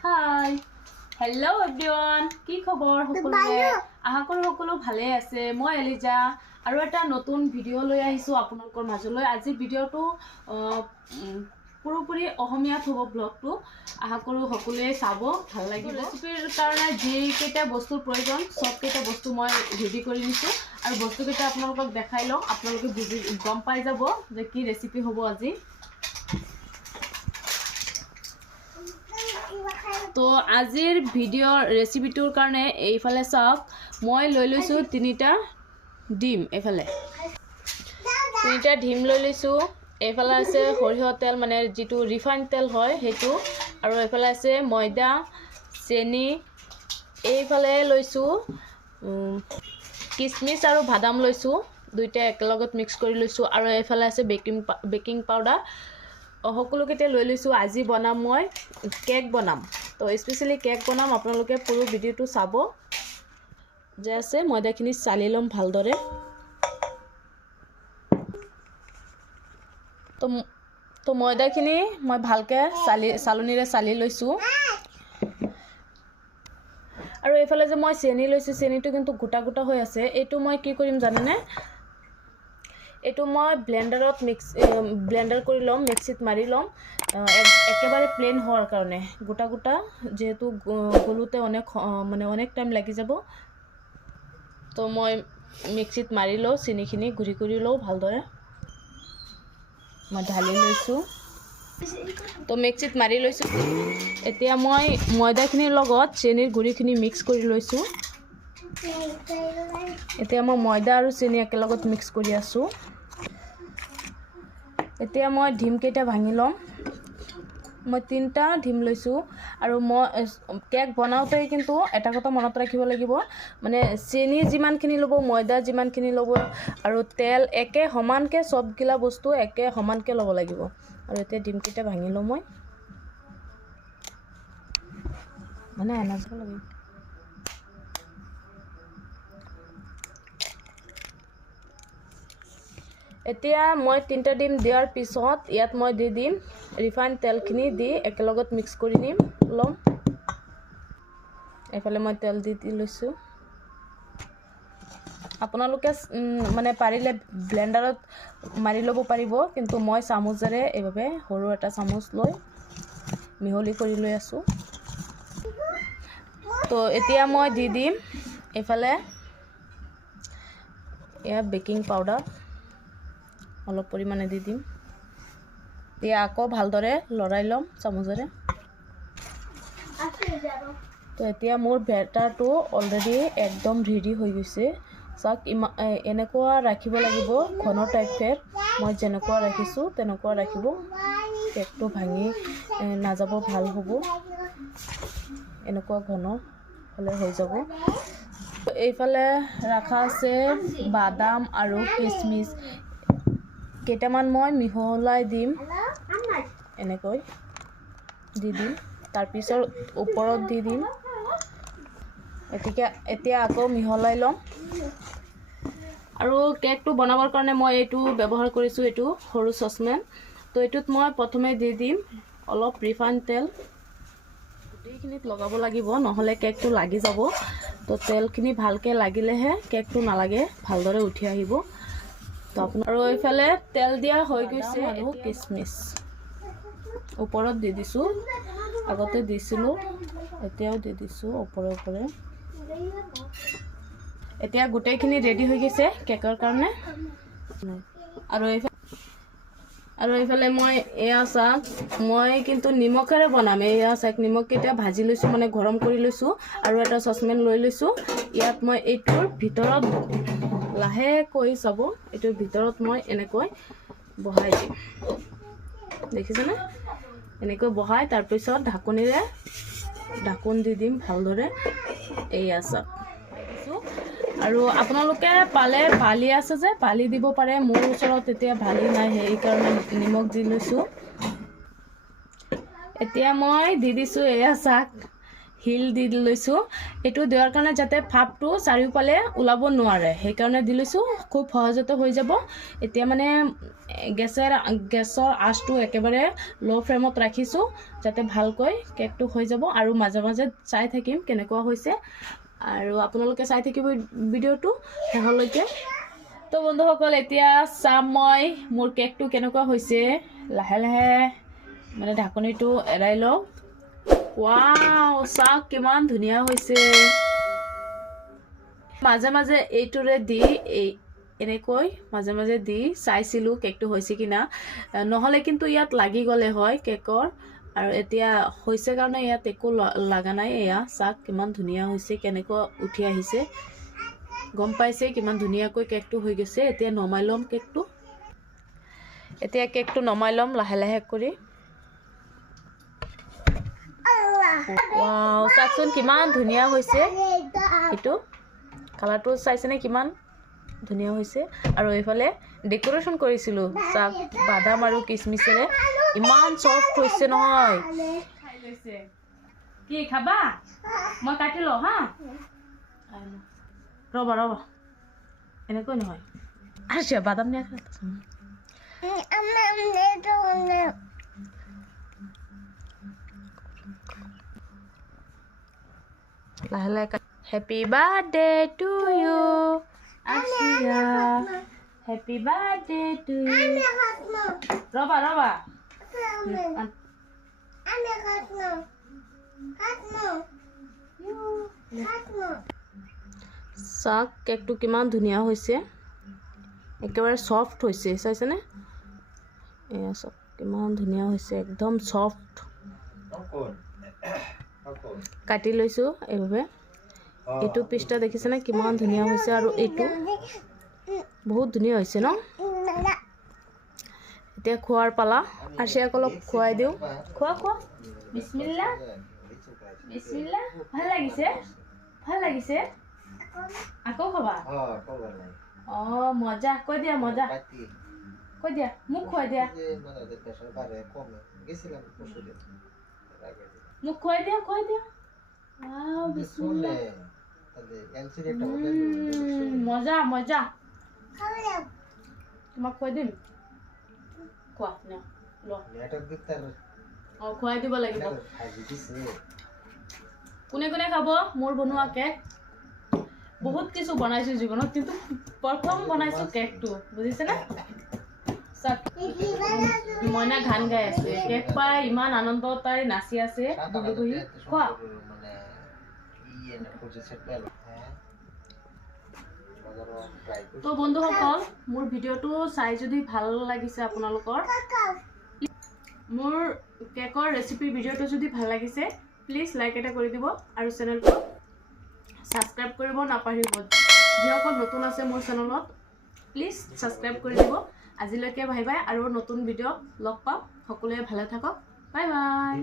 Hi hello' everyone কি খবৰ সকলোৰে আশা কৰো সকলো ভালে আছে মই এলিজা আৰু এটা নতুন ভিডিঅ' লৈ আহিছো আপোনালোকৰ মাজলৈ আজি ভিডিঅ'টো পুৰোপুৰি অসমীয়াত হ'ব ব্লগটো আশা কৰো সকলোৱে চাব ভাল লাগিব ৰেচিপিৰ কাৰণে যি কেইটা বস্তুৰ প্ৰয়োজন সব কেইটা বস্তু মই ৰেডি কৰি নিছো আৰু বস্তু কেইটা আপোনালোকক দেখাই লওঁ আপোনালোকে বুজি গম পাই যাব যে কি ৰেচিপি হ'ব আজি তো আজিৰ ভিডিঅ' ৰেচিপিটোৰ কাৰণে এইফালে চাওক মই লৈ লৈছোঁ তিনিটা ডিম এইফালে তিনিটা ডিম লৈ লৈছোঁ এইফালে আছে সৰিয়হ তেল মানে যিটো ৰিফাইন তেল হয় সেইটো আৰু এইফালে আছে ময়দা চেনি এইফালে লৈছোঁ কিচমিচ আৰু বাদাম লৈছোঁ দুইটা একেলগত মিক্স কৰি লৈছোঁ আৰু এইফালে আছে বেকিং পাউডাৰ সকলোকেইটা লৈ লৈছোঁ আজি বনাম মই কেক বনাম তো স্পেচিয়েলি কেক বনাম আপোনালোকে পুরো ভিডিওটো চাব যে আছে ময়দাখিনি চালি লম ভালদৰে তো ময়দাখিনি মই ভালকে চালনীৰে চালি লৈছোঁ আৰু এইফালে যে মই চেনি লৈছোঁ চেনিটো কিন্তু গোটা গোটা হৈ আছে এইটো মই কি কৰিম জানেনে এইটো মই ব্লেন্ডাৰ কৰি লম মিক্সিত মাৰি লম একেবাৰে প্লেন হোৱাৰ কাৰণে গোটা গোটা যেহেতু গলুতে অনেক টাইম লাগি যাব তো মই মিক্সিত মাৰি লওঁ চেনিখিনি গুড়ি কৰি লওঁ ভালদৰে মই ঢালি লৈছোঁ তো মিক্সিত মাৰি লৈছোঁ এতিয়া মই ময়দাখিনিৰ লগত চেনিৰ গুড়িখিনি মিক্স কৰি লৈছোঁ এতিয়া মই ময়দা আৰু চেনি একেলগত মিক্স কৰি আছোঁ এতিয়া মই ডিম কেইটা ভাঙি লম মই তিনটা ডিম লৈছোঁ আৰু মই কেক বনাওঁতে কিন্তু এটা কথা মনত ৰাখিব লাগিব মানে চেনি যিমানখিনি ল'ব ময়দা যিমানখিনি ল'ব আৰু তেল একে সমানকৈ সবগিলা বস্তু একে সমানকৈ ল'ব লাগিব আৰু এতিয়া ডিম কেইটা ভাঙি লওঁ মই মানে এনেকৈ লাগিব এতিয়া মই তিনটা ডিম দিয়াৰ পিছত ইয়াত মই দি দিম ৰিফাইন তেলখিনি দি একেলগত মিক্স কৰি নিম লম এফালে মই তেল দি লৈছোঁ আপোনালোকে মানে পাৰিলে ব্লেন্ডাৰত মাৰি ল'ব পাৰিব কিন্তু মই চামুচেৰে এইভাবে সৰু এটা চামুচ লৈ মিহলি কৰি লৈ আছোঁ তো এতিয়া মই দি দিম এফালে এয়া বেকিং পাউডাৰ অলপ পৰিমাণে দি দিম এতিয়া আকৌ ভালদৰে লৰাই ল'ম চামুচেৰে তো এতিয়া মোৰ বেটাৰটো অলৰেডি একদম ৰেডি হৈ গৈছে চাওক এনেকুৱা ৰাখিব লাগিব ঘন টাইপেৰ মই যেনেকুৱা ৰাখিছোঁ তেনেকুৱা ৰাখিব কেকটো ভাঙি নাযাব ভাল হ'ব এনেকুৱা ঘন হ'লে হৈ যাব এইফালে ৰাখা আছে বাদাম আৰু কিচমিচ কেইটামান মই মিহলাই দিম এনেকৈ দি দিম তাৰপিছত ওপৰত দি দিম এতিয়া আকৌ মিহলাই ল'ম আৰু কেকটো বনাবৰ কাৰণে মই এইটো ব্যৱহাৰ কৰিছোঁ এইটো সৰু চচপেন তো এইটোত মই প্ৰথমে দি দিম অলপ ৰিফাইন তেল গোটেইখিনিত লগাব লাগিব নহ'লে কেকটো লাগি যাব তো তেলখিনি ভালকৈ লাগিলেহে কেকটো নালাগে ভালদৰে উঠি আহিব তো আপোনাৰ আৰু এইফালে তেল দিয়া হৈ গৈছে আৰু কিচমিচ ওপৰত দি দিছোঁ আগতে দিছিলোঁ এতিয়াও দি দিছোঁ ওপৰে এতিয়া গোটেইখিনি ৰেডি হৈ গৈছে কেকৰ কাৰণে আৰু এইফালে মই এয়া চাওক মই কিন্তু নিমখেৰে বনাম এয়া চাওক নিমখকেইটা ভাজি লৈছোঁ মানে গৰম কৰি লৈছোঁ আৰু এটা চচপেন লৈ লৈছোঁ ইয়াত মই এইটোৰ ভিতৰত লাহেকৈ চাব এইটোৰ ভিতৰত মই এনেকৈ বহাই দিম দেখিছেনে এনেকৈ বহাই তাৰপিছত ঢাকোন দি দিম ভালদৰে এয়া চাওক আৰু আপোনালোকে পালে বালি আছে যে বালি দিব পাৰে মোৰ ওচৰত এতিয়া বালি নাই সেইকাৰণে নিমখ দি লৈছোঁ এতিয়া মই দি দিছোঁ এয়া চাওক হিল দি লৈছোঁ এইটো দিয়াৰ কাৰণে যাতে ভাপটো চাৰিওফালে ওলাব নোৱাৰে সেইকাৰণে দি লৈছোঁ খুব সহজতে হৈ যাব এতিয়া মানে গেছৰ আঁচটো একেবাৰে ল' ফ্লেমত ৰাখিছোঁ যাতে ভালকৈ কেকটো হৈ যাব আৰু মাজে মাজে চাই থাকিম কেনেকুৱা হৈছে আৰু আপোনালোকে চাই থাকিব ভিডিঅ'টো শেষলৈকে। তো বন্ধুসকল এতিয়া চাম মই মোৰ কেকটো কেনেকুৱা হৈছে। লাহে লাহে মানে ঢাকনিটো এৰাই লওঁ। ৱাও চাওক কিমান ধুনীয়া হৈছে। মাজে মাজে এইটোৰে দি এনেকৈ মাজে মাজে দি চাইছিলোঁ কেকটো হৈছে কি না, নহ'লে কিন্তু ইয়াত লাগি গ'লে হয় কেকৰ। আৰু এতিয়া হৈছে কাৰণে ইয়াত একো লগা নাই। এয়া চাওক কিমান ধুনীয়া হৈছে, কেনেকুৱা উঠি আহিছে, গম পাইছে কিমান ধুনীয়াকৈ কেকটো হৈ গৈছে। এতিয়া নমাই ল'ম কেকটো। এতিয়া কেকটো নমাই ল'ম লাহে লাহে কৰি। ৱাও চাওকচোন কিমান ধুনীয়া হৈছে, এইটো কালাৰটো চাইছেনে কিমান ধুনীয়া হৈছে। আৰু এইফালে ডেকোৰেশ্যন কৰিছিলোঁ চাওক বাদাম আৰু কিচমিচেৰে, ইমান চফ্ট হৈছে নহয়। কি খাবা? মই কাটি লওঁ হা, ৰ'বা ৰ'বা এনেকৈ নহয় আচ্ছা বাদাম নিয়া লাহে লাহে। Happy birthday to you Ashiya, happy birthday to you. ৰ'বা ৰ'বা চাওক কেকটো কিমান ধুনীয়া হৈছে, একেবাৰে চফ্ট হৈছে চাইছেনে। এয়া চাওক কিমান ধুনীয়া হৈছে, একদম চফ্ট। কাটি লৈছোঁ এইভাবে। এইটো পিচটা দেখিছেনে কিমান ধুনীয়া হৈছে, আৰু এইটো বহুত ধুনীয়া হৈছে ন। এতিয়া খোৱাৰ পালা, আশিয়াক অলপ খুৱাই দিওঁ। খোৱা খোৱা, বিছমিল্লা বিছমিল্লা। ভাল লাগিছে, ভাল লাগিছে। আকৌ খাবা? অঁ মজা, কৈ দিয়া মজা, কৈ দিয়া মোক খুৱাই দিয়া, মোক খুৱাই দিয়া খুৱাই দিয়া। মজা মজা, তোমাক খুৱাই দিম। খোৱা ন অঁ খুৱাই দিব লাগিব। কোনে কোনে খাব মোৰ বনোৱা কেক? বহুত কিছু বনাইছোঁ জীৱনত, কিন্তু প্ৰথম বনাইছোঁ কেকটো, বুজিছেনে। মইনা গান গাই আছে, কেক পাই ইমান আনন্দ, তাই নাচি আছে বহি বহি। খোৱা। তো বন্ধুসকল মোৰ ভিডিঅ'টো চাই যদি ভাল লাগিছে আপোনালোকৰ, মোৰ কেকৰ ৰেচিপি ভিডিঅ'টো যদি ভাল লাগিছে প্লিজ লাইক এটা কৰি দিব আৰু চেনেলটো ছাবস্ক্ৰাইব কৰিব নাপাহৰিব। যিসকল নতুন আছে মোৰ চেনেলত প্লিজ ছাবস্ক্ৰাইব কৰি দিব। আজিলৈকে বাই বাই, আৰু নতুন ভিডিঅ' লগ পাম। সকলোৱে ভালে থাকক, বাই বাই।